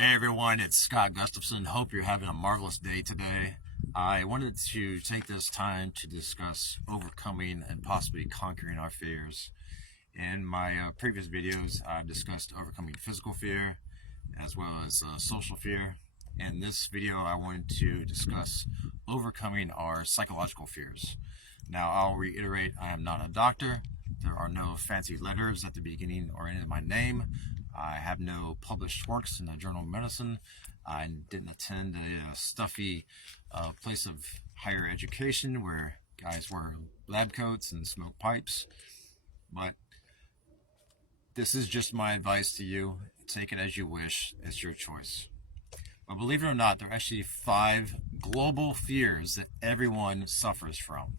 Hey everyone, it's Scott Gustafson. Hope you're having a marvelous day today. I wanted to take this time to discuss overcoming and possibly conquering our fears. In my previous videos, I've discussed overcoming physical fear as well as social fear. In this video, I wanted to discuss overcoming our psychological fears. Now, I'll reiterate, I am not a doctor. There are no fancy letters at the beginning or end of my name. I have no published works in the Journal of Medicine. I didn't attend a stuffy place of higher education where guys wear lab coats and smoke pipes. But this is just my advice to you. Take it as you wish. It's your choice. But believe it or not, there are actually 5 global fears that everyone suffers from.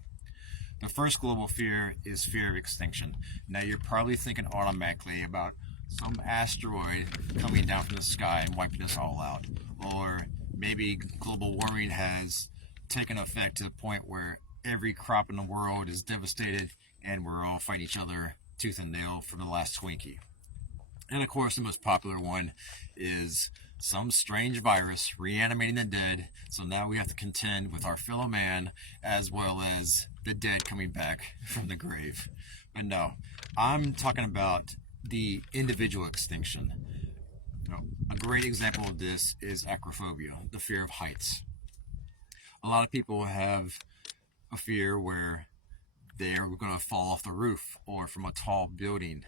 The first global fear is fear of extinction. Now, you're probably thinking automatically about some asteroid coming down from the sky and wiping us all out. Or maybe global warming has taken effect to the point where every crop in the world is devastated and we're all fighting each other tooth and nail for the last Twinkie. And of course, the most popular one is some strange virus reanimating the dead, so now we have to contend with our fellow man as well as the dead coming back from the grave. But no, I'm talking about the individual extinction. A great example of this is acrophobia, the fear of heights. A lot of people have a fear where they're going to fall off the roof or from a tall building.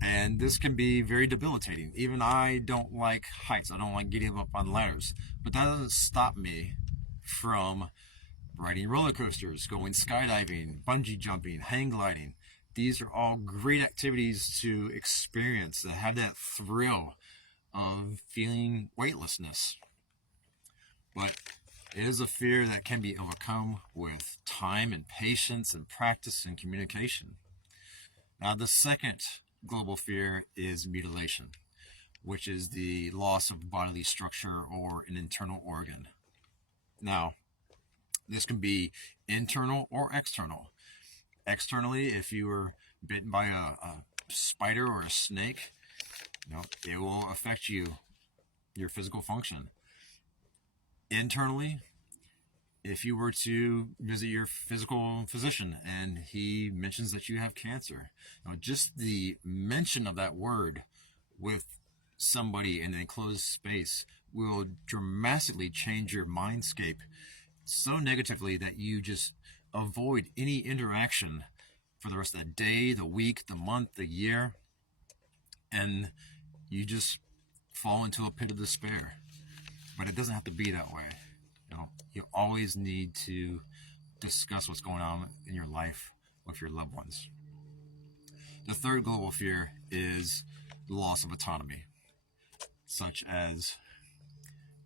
And this can be very debilitating. Even I don't like heights. I don't like getting up on ladders. But that doesn't stop me from riding roller coasters, going skydiving, bungee jumping, hang gliding. These are all great activities to experience, that have that thrill of feeling weightlessness. But it is a fear that can be overcome with time and patience and practice and communication. Now, the second global fear is mutilation, which is the loss of bodily structure or an internal organ. Now, this can be internal or external. Externally, if you were bitten by a spider or a snake, it will affect your physical function. Internally, if you were to visit your physical physician and he mentions that you have cancer, just the mention of that word with somebody in an enclosed space will dramatically change your mindscape so negatively that you just avoid any interaction for the rest of the day, the week, the month, the year, and you just fall into a pit of despair. But it doesn't have to be that way. You always need to discuss what's going on in your life with your loved ones. The third global fear is the loss of autonomy, such as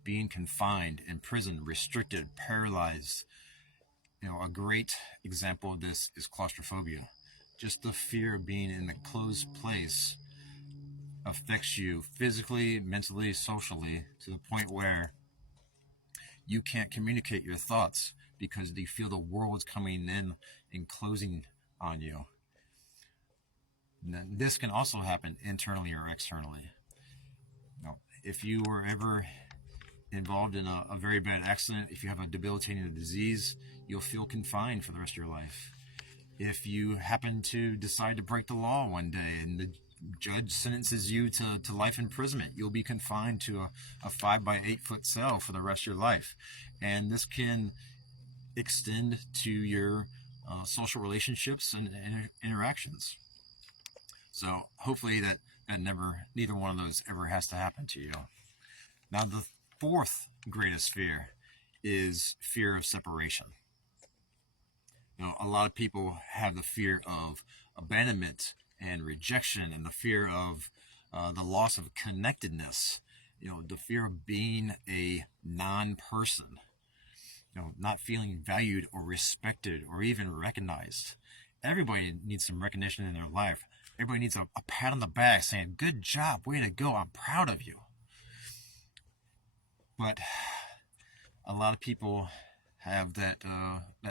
being confined, imprisoned, restricted, paralyzed. A great example of this is claustrophobia. Just the fear of being in a closed place affects you physically, mentally, socially, to the point where you can't communicate your thoughts because you feel the world's coming in and closing on you. Now, this can also happen internally or externally. If you were ever involved in a very bad accident, if you have a debilitating disease, you'll feel confined for the rest of your life. If you happen to decide to break the law one day and the judge sentences you to life imprisonment, you'll be confined to a 5 by 8 foot cell for the rest of your life. And this can extend to your social relationships and interactions. So hopefully that neither one of those ever has to happen to you. Now, the fourth greatest fear is fear of separation. A lot of people have the fear of abandonment and rejection, and the fear of the loss of connectedness. The fear of being a non-person. Not feeling valued or respected or even recognized. Everybody needs some recognition in their life. Everybody needs a pat on the back saying, "Good job, way to go, I'm proud of you." But a lot of people have that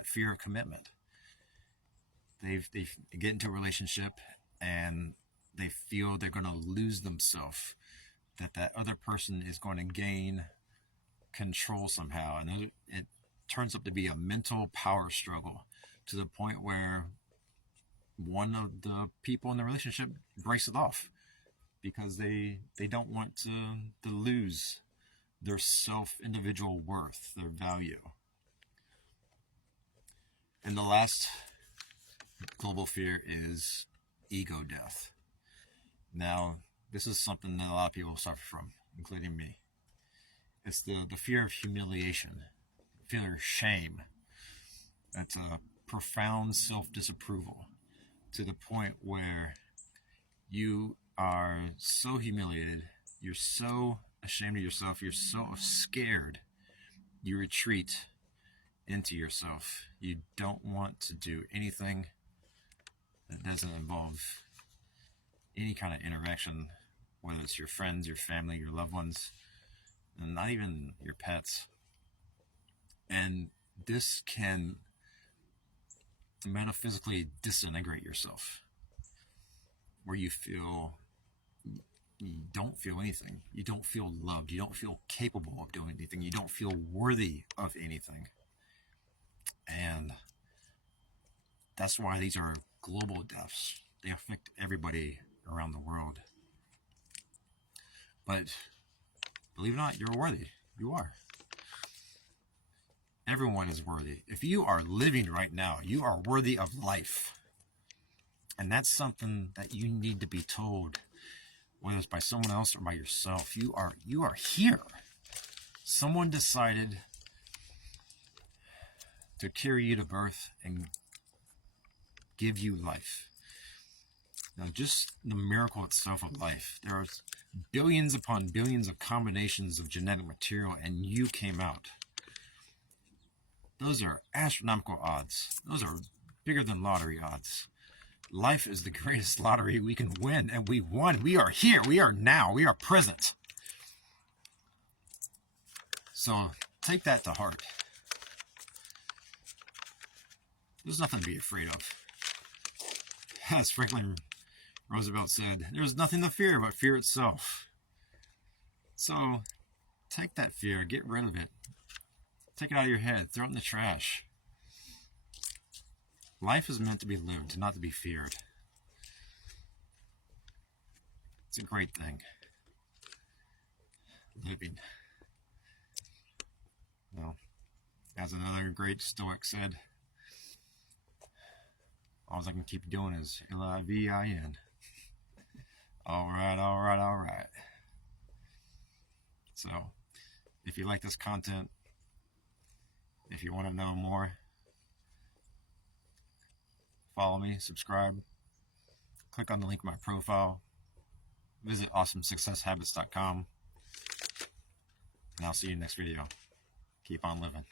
fear of commitment. They get into a relationship and they feel they're going to lose themselves that other person is going to gain control somehow, and it turns up to be a mental power struggle to the point where one of the people in the relationship breaks it off because they don't want to lose their individual worth, their value. And the last global fear is ego death. Now, this is something that a lot of people suffer from, including me. It's the fear of humiliation, fear of shame. That's a profound self-disapproval to the point where you are so humiliated, you're so ashamed of yourself, you're so scared, you retreat into yourself. You don't want to do anything that doesn't involve any kind of interaction, whether it's your friends, your family, your loved ones, and not even your pets. And this can metaphysically disintegrate yourself, where you don't feel anything. You don't feel loved. You don't feel capable of doing anything. You don't feel worthy of anything. And that's why these are global deaths. They affect everybody around the world. But believe it or not, you're worthy. You are. Everyone is worthy. If you are living right now, you are worthy of life. And that's something that you need to be told, whether it's by someone else or by yourself. You are here. Someone decided to carry you to birth and give you life. Now, just the miracle itself of life. There are billions upon billions of combinations of genetic material, and you came out. Those are astronomical odds. Those are bigger than lottery odds. Life is the greatest lottery we can win, and we won. We are here. We are now. We are present. So take that to heart. There's nothing to be afraid of. As Franklin Roosevelt said, there's nothing to fear but fear itself. So take that fear, get rid of it. Take it out of your head, throw it in the trash. Life is meant to be lived, not to be feared. It's a great thing. Living. Well, as another great Stoic said, all I can keep doing is L-I-V-I-N. All right. So, if you like this content, if you want to know more, follow me, subscribe, click on the link in my profile, visit awesomesuccesshabits.com, and I'll see you in the next video. Keep on living.